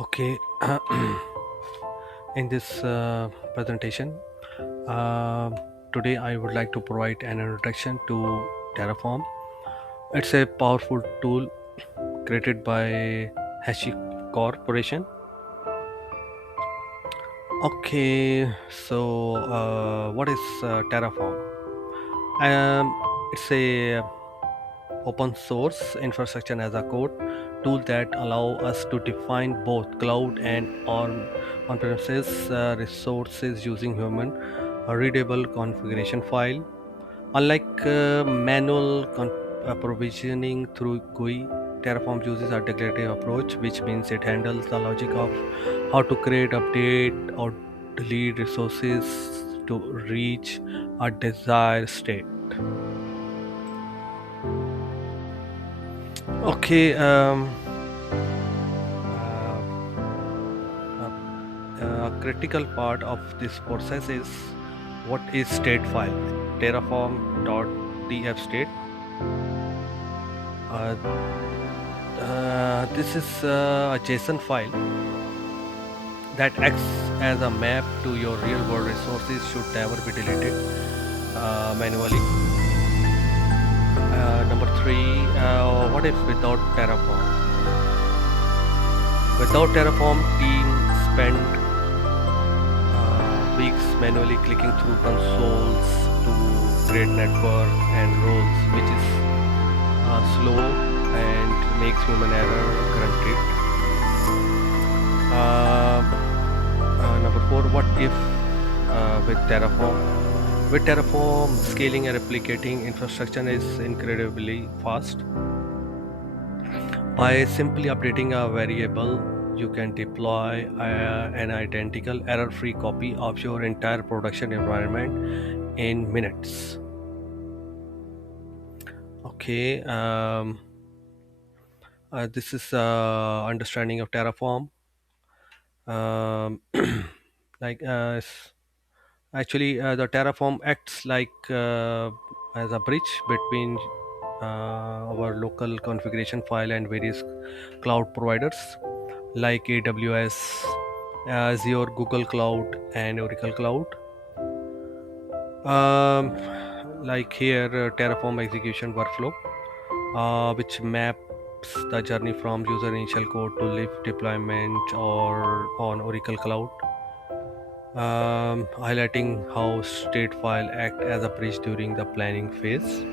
Okay, in this presentation, uh, today I would like to provide an introduction to Terraform. It's a powerful tool created by Hashi Corporation. Okay, so what is Terraform? It's a open source infrastructure as a code tool that allow us to define both cloud and on-premises resources using human readable configuration file. Unlike manual provisioning through GUI, Terraform uses a declarative approach, which means it handles the logic of how to create, update, or delete resources to reach a desired state. Okay, a critical part of this process is what is state file. Terraform.tf state. Uh, this is a JSON file that acts as a map to your real world resources should never be deleted manually. Number three, what if without Terraform? Without Terraform, team spend weeks manually clicking through consoles to create network and roles, which is slow and makes human error guaranteed. Number four, what if with Terraform? With Terraform, scaling and replicating infrastructure is incredibly fast. By simply updating a variable, you can deploy an identical error-free copy of your entire production environment in minutes. Okay, this is understanding of Terraform. Um, actually, the Terraform acts like as a bridge between our local configuration file and various cloud providers like AWS, Azure, Google Cloud, and Oracle Cloud. Um, like here, Terraform execution workflow, which maps the journey from user initial code to live deployment or on Oracle Cloud, highlighting how state file act as a bridge during the planning phase.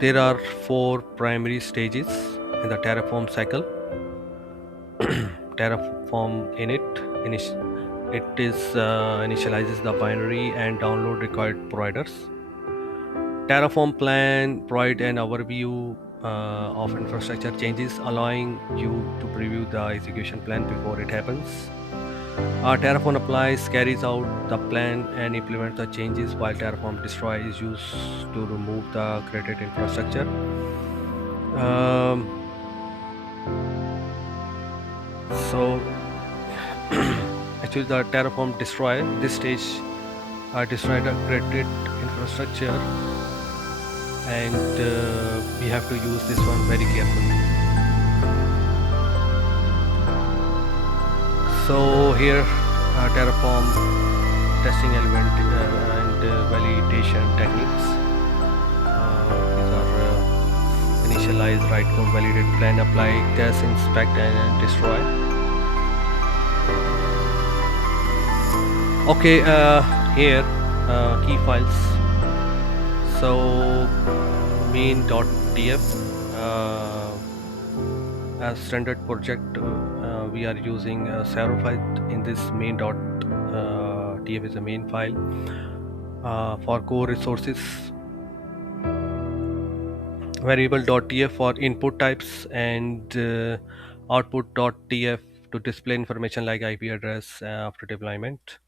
There are four primary stages in the Terraform cycle. Terraform it is initializes the binary and download required providers. Terraform plan provide an overview of infrastructure changes, allowing you to preview the execution plan before it happens. Terraform applies, carries out the plan, and implements the changes, while Terraform destroy is used to remove the created infrastructure. Um, so actually, the Terraform destroy this stage destroy the created infrastructure, and we have to use this one very carefully. So here, Terraform testing element and validation techniques. These are initialize, write code, validate, plan, apply, test, inspect, and destroy. Okay, here key files. So main.tf as standard project, we are using Serifite in this main.tf is a main file for core resources, variable.tf for input types, and output.tf to display information like IP address after deployment.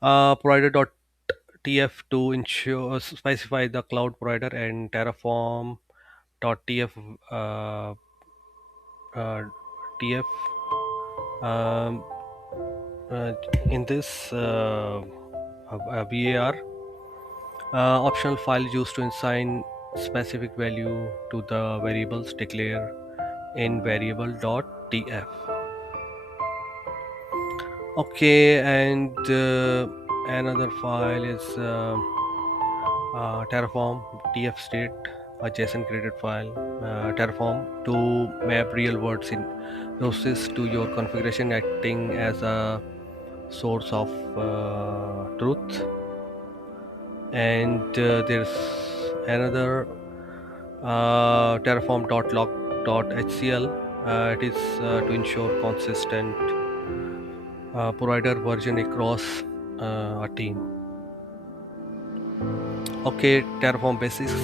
Provider.tf to ensure specify the cloud provider, and Terraform.tf tf um, in this var optional file used to assign specific value to the variables declare in variable.tf. Okay, and another file is Terraform tf state, a JSON created file. Terraform to map real world process to your configuration, acting as a source of truth. And there's another terraform.log.hcl. It is to ensure consistent provider version across a team. Okay, Terraform basics.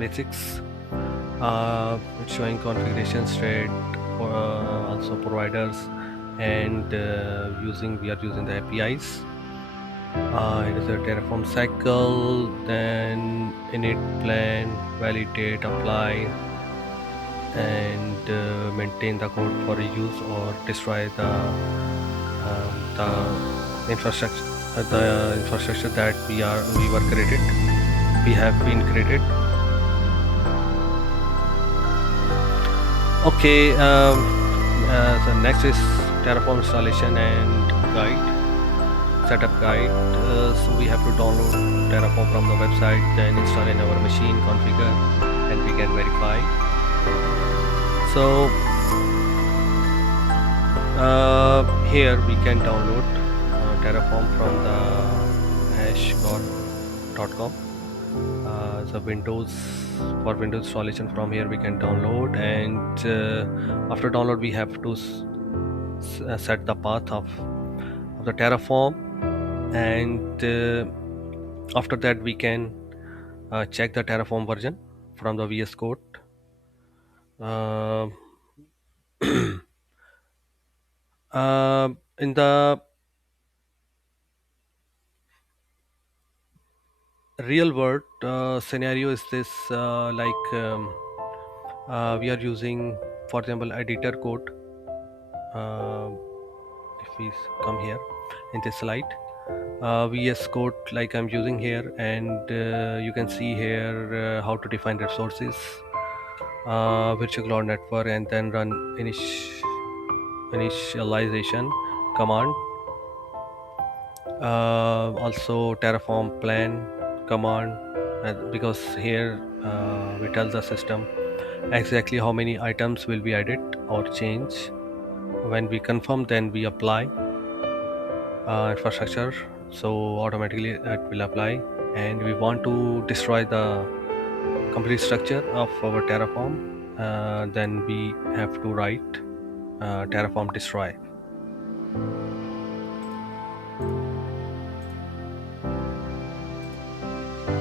It's showing configuration state for also providers, and using we are using the APIs. It is a Terraform cycle, then init, plan, validate, apply, and maintain the code for reuse or destroy the infrastructure, that we have been created. Okay, so next is Terraform installation and guide, setup guide. So we have to download Terraform from the website, then install in our machine, configure, and we can verify. So here we can download Terraform from the hash.com. So for Windows installation, from here we can download, and after download we have to set the path of the Terraform, and after that we can check the Terraform version from the VS Code. Uh, in the real world scenario is this, we are using, for example, editor code. uh, if we come here in this slide, VS Code like I'm using here, and you can see here how to define resources, virtual cloud network, and then run initialization command. Also Terraform plan command, because here we tell the system exactly how many items will be added or change. When we confirm, then we apply infrastructure, so automatically it will apply. And we want to destroy the complete structure of our Terraform, then we have to write Terraform destroy.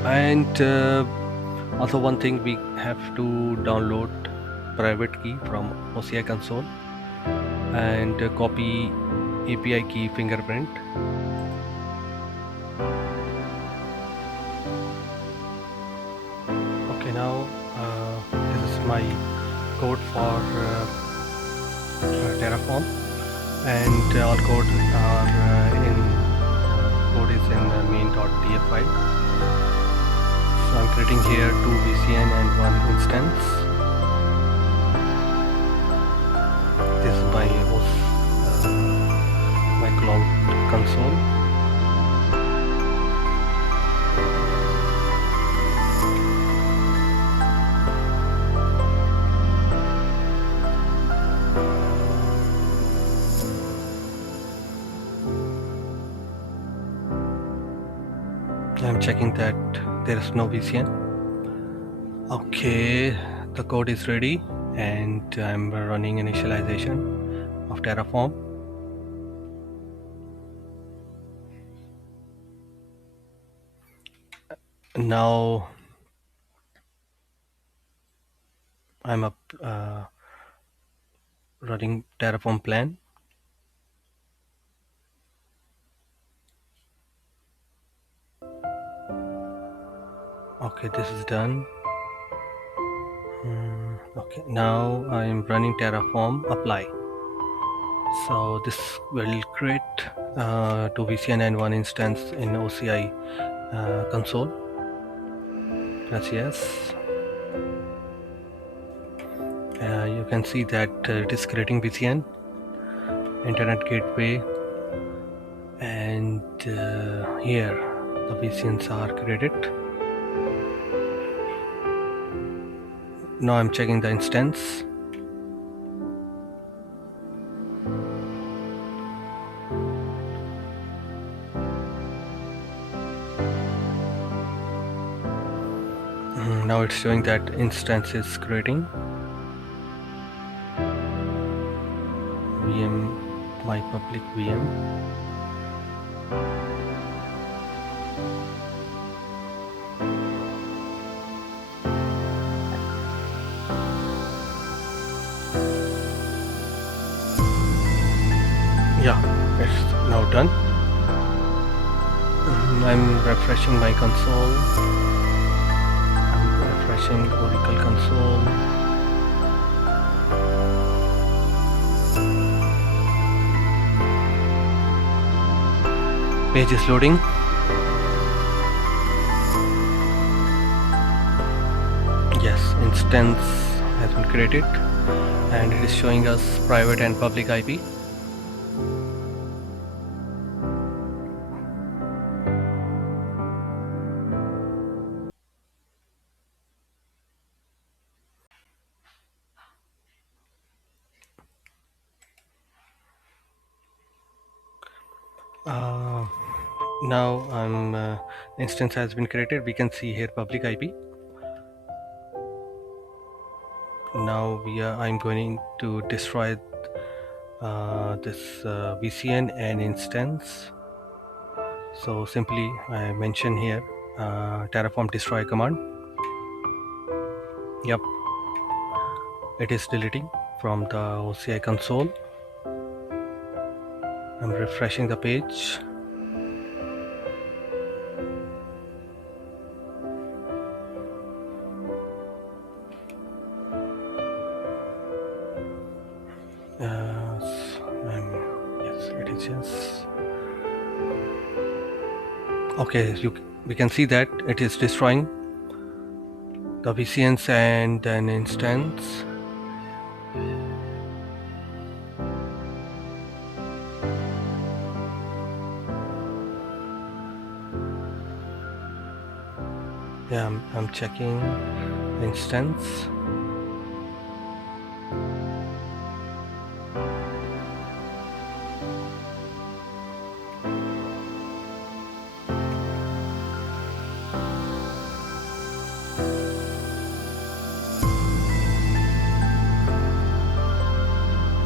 And also one thing, we have to download private key from OCI Console and copy API key fingerprint. Okay, now this is my code for Terraform, and all code are code is in main.tf file. So I'm creating here 2 VCN and 1 instance. This is my cloud console. I'm checking that there is no VCN. Okay, the code is ready, and I'm running initialization of Terraform. Now I'm running Terraform plan. Okay, this is done. Okay, now I'm running Terraform apply. So this will create 2 VCN and 1 instance in OCI console. Press yes. You can see that it is creating VCN, Internet Gateway, and here the VCNs are created. Now I'm checking the instance. Now it's showing that instance is creating. VM, my public VM. Yeah, it's now done. I'm refreshing my console. I'm refreshing Oracle console. Page is loading. Yes, instance has been created and it is showing us private and public IP. Uh, Now instance has been created. We can see here public IP. Now I'm going to destroy this VCN and instance. So simply I mention here Terraform destroy command. Yep, it is deleting from the OCI console. I'm refreshing the page. Yes, it is yes. Okay, we can see that it is destroying the VCNs and an instance. Yeah, I'm checking instance.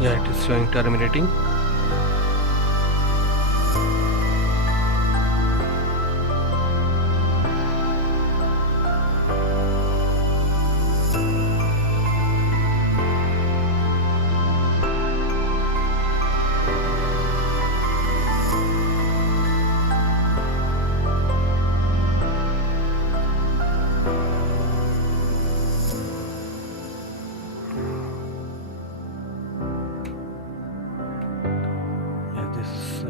Yeah, it is showing terminating. Yeah, this is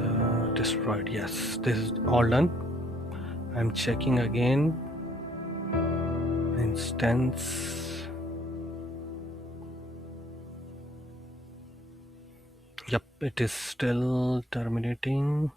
destroyed. Yes, this is all done. I'm checking again. Instance. Yep, it is still terminating.